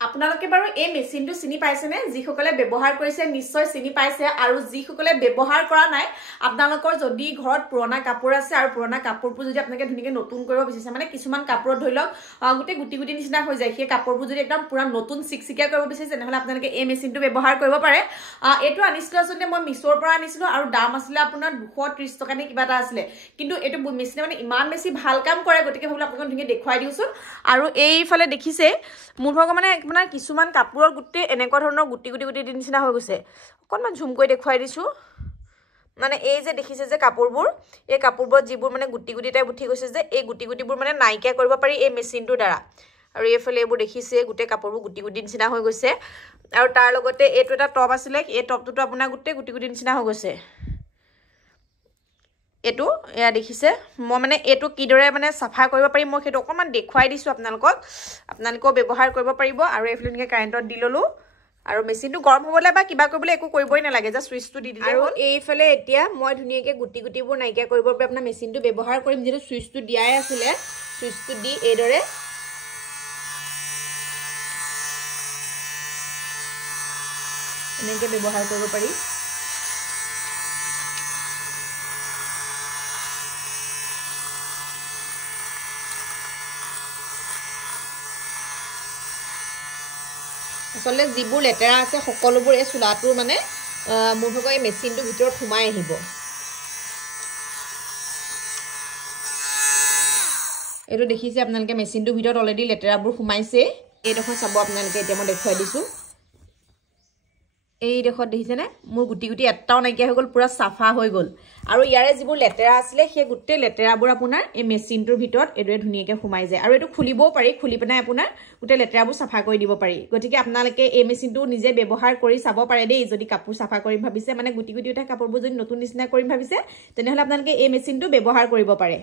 আপোনালোকে বাৰু এই মেচিনটো চিনি পাইছেনে? যিসকলে ব্যৱহাৰ কৰিছে নিশ্চয় চিনি পাইছে, আৰু যিসকলে ব্যৱহাৰ কৰা নাই আপোনালোকৰ যদি ঘৰত পুৰণা কাপোৰ আছে আৰু পুৰণা কাপোৰবোৰ যদি আপোনালোকে ধুনীয়াকৈ নতুন কৰিব বিচাৰিছে, মানে কিছুমান কাপোৰত ধৰি লওক গোটেই গুটি গুটি নিচিনা হৈ যায়, সেই কাপোৰবোৰ যদি একদম পুৰা নতুন চিকচিকিয়া কৰিব বিচাৰিছে তেনেহ'লে আপোনালোকে এই মেচিনটো ব্যৱহাৰ কৰিব পাৰে। এইটো আনিছিলোঁ আচলতে মই মিছ'ৰ পৰা আনিছিলোঁ, আৰু দাম আছিলে আপোনাৰ 230 টকা নে কিবা এটা আছিলে, কিন্তু এইটো মেচিনে মানে ইমান বেছি ভাল কাম কৰে, গতিকে ভাবিলোঁ আপোনালোকক ধুনীয়াকৈ দেখুৱাই দিওঁচোন। আৰু এইফালে দেখিছে মোৰ ভাগৰ মানে আপোনাৰ কিছুমান কাপোৰৰ গোটেই এনেকুৱা ধৰণৰ গুটি গুটি গুটি নিচিনা হৈ গৈছে। অকণমান ঝুম কৰি দেখুৱাই দিছোঁ। মানে এই যে দেখিছে যে কাপোৰবোৰ, এই কাপোৰবোৰত যিবোৰ মানে গুটি গুটি টাইপ উঠি গৈছে যে, এই গুটি গুটিবোৰ মানে নাইকিয়া কৰিব পাৰি এই মেচিনটোৰ দ্বাৰা। আৰু এইফালে এইবোৰ দেখিছে গোটেই কাপোৰবোৰ গুটি গুটি নিচিনা হৈ গৈছে। আৰু তাৰ লগতে এইটো এটা টপ আছিলে, এই টপটোতো আপোনাৰ গোটেই গুটি গুটি নিচিনা হৈ গৈছে। এইটো এয়া দেখিছে, মই মানে এইটো কিদৰে মানে চাফা কৰিব পাৰিম মই সেইটো অকণমান দেখুৱাই দিছোঁ আপোনালোকক, আপোনালোকেও ব্যৱহাৰ কৰিব পাৰিব। আৰু এইফালে এনেকৈ কাৰেণ্টত দি ল'লোঁ, আৰু মেচিনটো গৰম হ'বলৈ বা কিবা কৰিবলৈ একো কৰিবই নালাগে, জাষ্ট চুইচটো দি দিলে। আৰু এইফালে এতিয়া মই ধুনীয়াকৈ গুটি গুটিবোৰ নাইকিয়া কৰিবৰ বাবে আপোনাৰ মেচিনটো ব্যৱহাৰ কৰিম, যিহেতু চুইচটো দিয়াই আছিলে। চুইচটো দি এইদৰে এনেকৈ ব্যৱহাৰ কৰিব পাৰি। আচলতে যিবোৰ লেতেৰা আছে সকলোবোৰ এই চোলাটোৰ মানে মোৰ ভাগৰ এই মেচিনটোৰ ভিতৰত সোমাই আহিব। এইটো দেখিছে আপোনালোকে মেচিনটোৰ ভিতৰত অলৰেডি লেতেৰাবোৰ সোমাইছে। এইডোখৰ চাব আপোনালোকে, এতিয়া মই দেখুৱাই দিছোঁ। এইডোখৰত দেখিছেনে মোৰ গুটি গুটি এটাও নাইকিয়া হৈ গ'ল, পূৰা চাফা হৈ গ'ল। আৰু ইয়াৰে যিবোৰ লেতেৰা আছিলে সেই গোটেই লেতেৰাবোৰ আপোনাৰ এই মেচিনটোৰ ভিতৰত এইদৰে ধুনীয়াকৈ সোমাই যায়। আৰু এইটো খুলিবও পাৰি, খুলি পেলাই আপোনাৰ গোটেই লেতেৰাবোৰ চাফা কৰি দিব পাৰি। গতিকে আপোনালোকে এই মেচিনটো নিজে ব্যৱহাৰ কৰি চাব পাৰে দেই। যদি কাপোৰ চাফা কৰিম ভাবিছে, মানে গুটি গুটি উঠা কাপোৰবোৰ যদি নতুন নিচিনা কৰিম ভাবিছে, তেনেহ'লে আপোনালোকে এই মেচিনটো ব্যৱহাৰ কৰিব পাৰে।